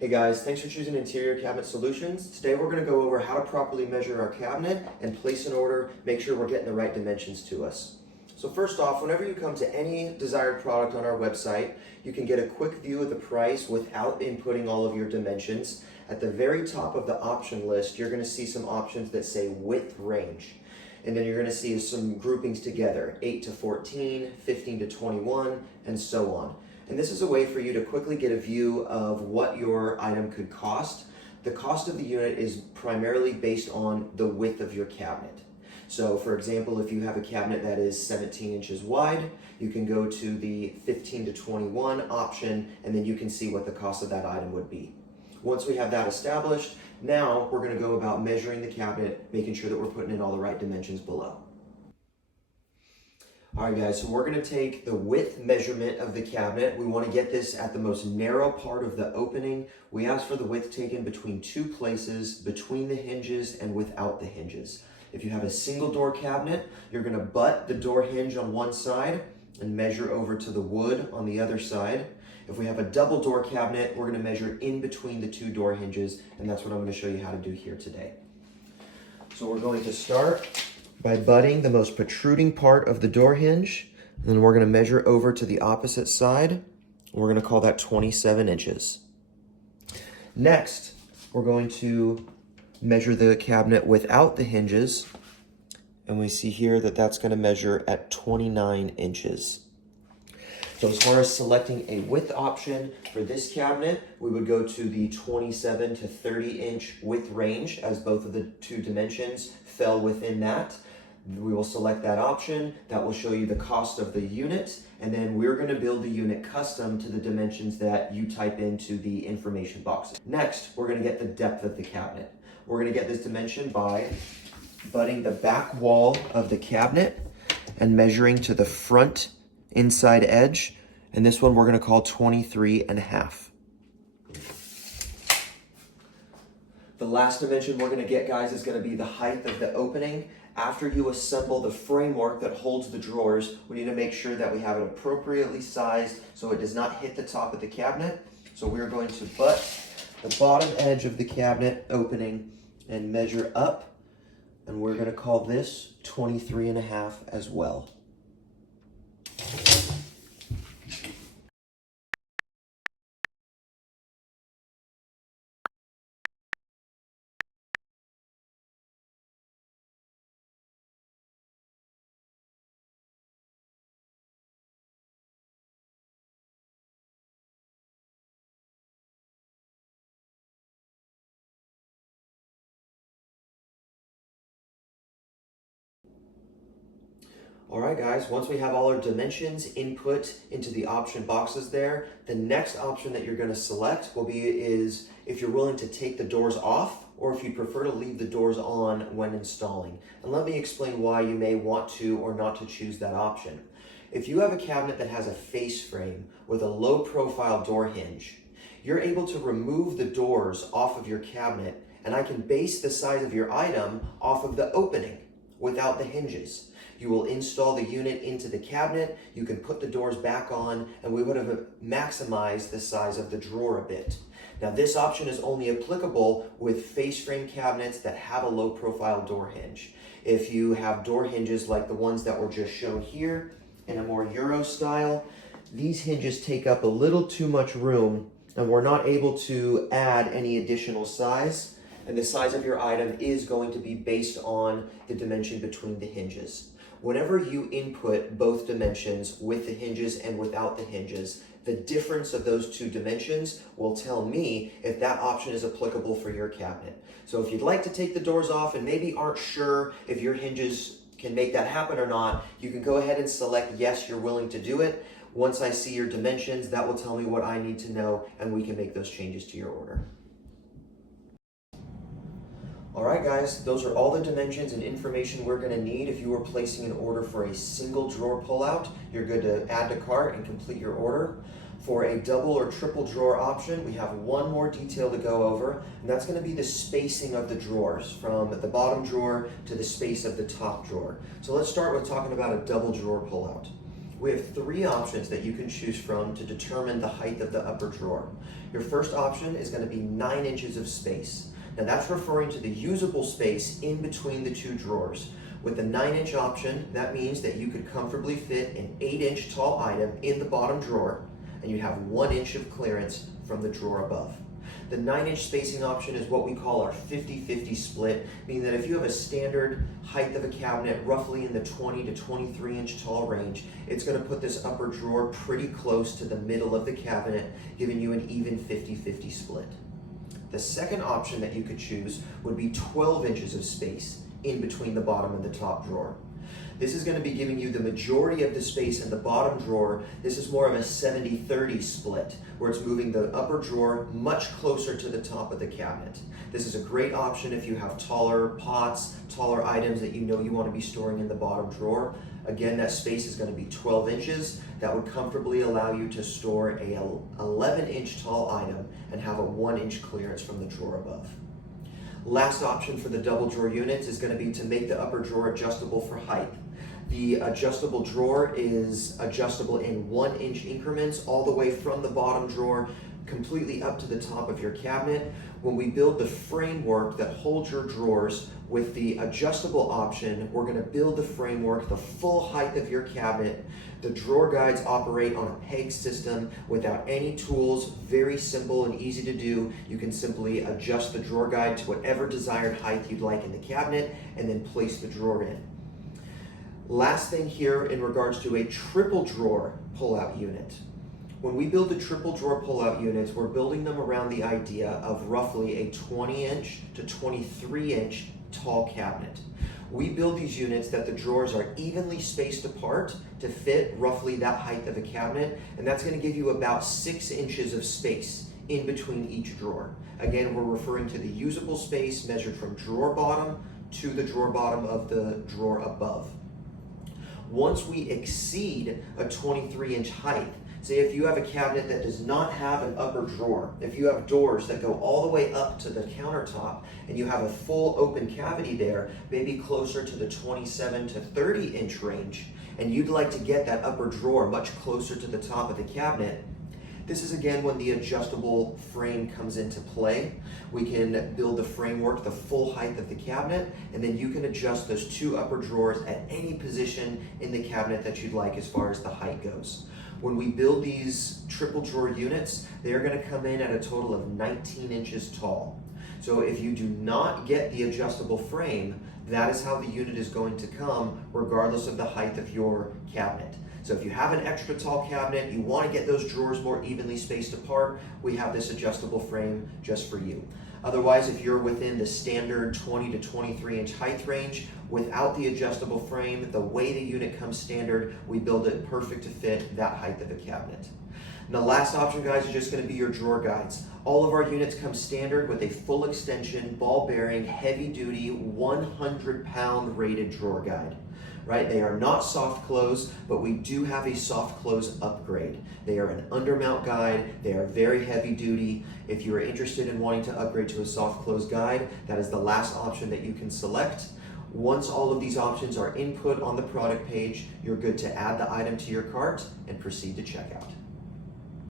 Hey guys, thanks for choosing Interior Cabinet Solutions. Today we're going to go over how to properly measure our cabinet and place an order, make sure we're getting the right dimensions to us. So first off, whenever you come to any desired product on our website, you can get a quick view of the price without inputting all of your dimensions. At the very top of the option list, you're going to see some options that say width range. And then you're going to see some groupings together, 8 to 14, 15 to 21, and so on. And this is a way for you to quickly get a view of what your item could cost. The cost of the unit is primarily based on the width of your cabinet. So for example, if you have a cabinet that is 17 inches wide, you can go to the 15 to 21 option, and then you can see what the cost of that item would be. Once we have that established, now we're going to go about measuring the cabinet, making sure that we're putting in all the right dimensions below. All right guys, so we're going to take the width measurement of the cabinet. We want to get this at the most narrow part of the opening. We ask for the width taken between two places, between the hinges and without the hinges. If you have a single door cabinet, you're going to butt the door hinge on one side and measure over to the wood on the other side. If we have a double door cabinet, we're going to measure in between the two door hinges, and that's what I'm going to show you how to do here today. So we're going to start by butting the most protruding part of the door hinge, and then we're going to measure over to the opposite side. We're going to call that 27 inches. Next, we're going to measure the cabinet without the hinges, and we see here that that's going to measure at 29 inches. So as far as selecting a width option for this cabinet, we would go to the 27 to 30 inch width range, as both of the two dimensions fell within that. We will select that option. That will show you the cost of the unit, and then we're going to build the unit custom to the dimensions that you type into the information box. Next, we're going to get the depth of the cabinet. We're going to get this dimension by butting the back wall of the cabinet and measuring to the front inside edge, and this one we're going to call 23.5. The last dimension we're going to get, guys, is going to be the height of the opening. After you assemble the framework that holds the drawers, we need to make sure that we have it appropriately sized so it does not hit the top of the cabinet. So we're going to butt the bottom edge of the cabinet opening and measure up, and we're going to call this 23.5 as well. All right, guys, once we have all our dimensions input into the option boxes there, the next option that you're going to select will be is if you're willing to take the doors off or if you prefer to leave the doors on when installing. And let me explain why you may want to or not to choose that option. If you have a cabinet that has a face frame with a low profile door hinge, you're able to remove the doors off of your cabinet, and I can base the size of your item off of the opening without the hinges. You will install the unit into the cabinet, you can put the doors back on, and we would have maximized the size of the drawer a bit. Now this option is only applicable with face frame cabinets that have a low profile door hinge. If you have door hinges like the ones that were just shown here in a more Euro style, these hinges take up a little too much room and we're not able to add any additional size. And the size of your item is going to be based on the dimension between the hinges. Whenever you input both dimensions with the hinges and without the hinges, the difference of those two dimensions will tell me if that option is applicable for your cabinet. So if you'd like to take the doors off and maybe aren't sure if your hinges can make that happen or not, you can go ahead and select yes, you're willing to do it. Once I see your dimensions, that will tell me what I need to know, and we can make those changes to your order. All right, guys, those are all the dimensions and information we're going to need. If you are placing an order for a single drawer pullout, you're good to add to cart and complete your order. For a double or triple drawer option, we have one more detail to go over, and that's going to be the spacing of the drawers from the bottom drawer to the space of the top drawer. So let's start with talking about a double drawer pullout. We have three options that you can choose from to determine the height of the upper drawer. Your first option is going to be 9 inches of space. Now that's referring to the usable space in between the two drawers. With the 9-inch option, that means that you could comfortably fit an 8-inch tall item in the bottom drawer, and you have 1 inch of clearance from the drawer above. The 9-inch spacing option is what we call our 50-50 split, meaning that if you have a standard height of a cabinet roughly in the 20 to 23 inch tall range, it's going to put this upper drawer pretty close to the middle of the cabinet, giving you an even 50-50 split. The second option that you could choose would be 12 inches of space in between the bottom and the top drawer. This is going to be giving you the majority of the space in the bottom drawer. This is more of a 70-30 split, where it's moving the upper drawer much closer to the top of the cabinet. This is a great option if you have taller pots, taller items that you know you want to be storing in the bottom drawer. Again, that space is going to be 12 inches. That would comfortably allow you to store a 11-inch tall item and have a 1-inch clearance from the drawer above. Last option for the double drawer units is going to be to make the upper drawer adjustable for height. The adjustable drawer is adjustable in 1-inch increments all the way from the bottom drawer completely up to the top of your cabinet. When we build the framework that holds your drawers with the adjustable option, we're going to build the framework the full height of your cabinet. The drawer guides operate on a peg system without any tools, very simple and easy to do. You can simply adjust the drawer guide to whatever desired height you'd like in the cabinet and then place the drawer in. Last thing here in regards to a triple drawer pull-out unit. When we build the triple drawer pull-out units, we're building them around the idea of roughly a 20-inch to 23-inch tall cabinet. We build these units that the drawers are evenly spaced apart to fit roughly that height of a cabinet, and that's going to give you about 6 inches of space in between each drawer. Again, we're referring to the usable space measured from drawer bottom to the drawer bottom of the drawer above. Once we exceed a 23-inch height, say if you have a cabinet that does not have an upper drawer, if you have doors that go all the way up to the countertop and you have a full open cavity there, maybe closer to the 27 to 30-inch range, and you'd like to get that upper drawer much closer to the top of the cabinet, this is again when the adjustable frame comes into play. We can build the framework the full height of the cabinet, and then you can adjust those two upper drawers at any position in the cabinet that you'd like as far as the height goes. When we build these triple drawer units, they are going to come in at a total of 19 inches tall. So if you do not get the adjustable frame, that is how the unit is going to come regardless of the height of your cabinet. So if you have an extra tall cabinet, you want to get those drawers more evenly spaced apart, we have this adjustable frame just for you. Otherwise, if you're within the standard 20 to 23 inch height range, without the adjustable frame, the way the unit comes standard, we build it perfect to fit that height of a cabinet. And the last option, guys, is just going to be your drawer guides. All of our units come standard with a full extension, ball bearing, heavy duty, 100-pound rated drawer guide. Right? They are not soft close, but we do have a soft close upgrade. They are an undermount guide. They are very heavy duty. If you are interested in wanting to upgrade to a soft close guide, that is the last option that you can select. Once all of these options are input on the product page, you're good to add the item to your cart and proceed to checkout.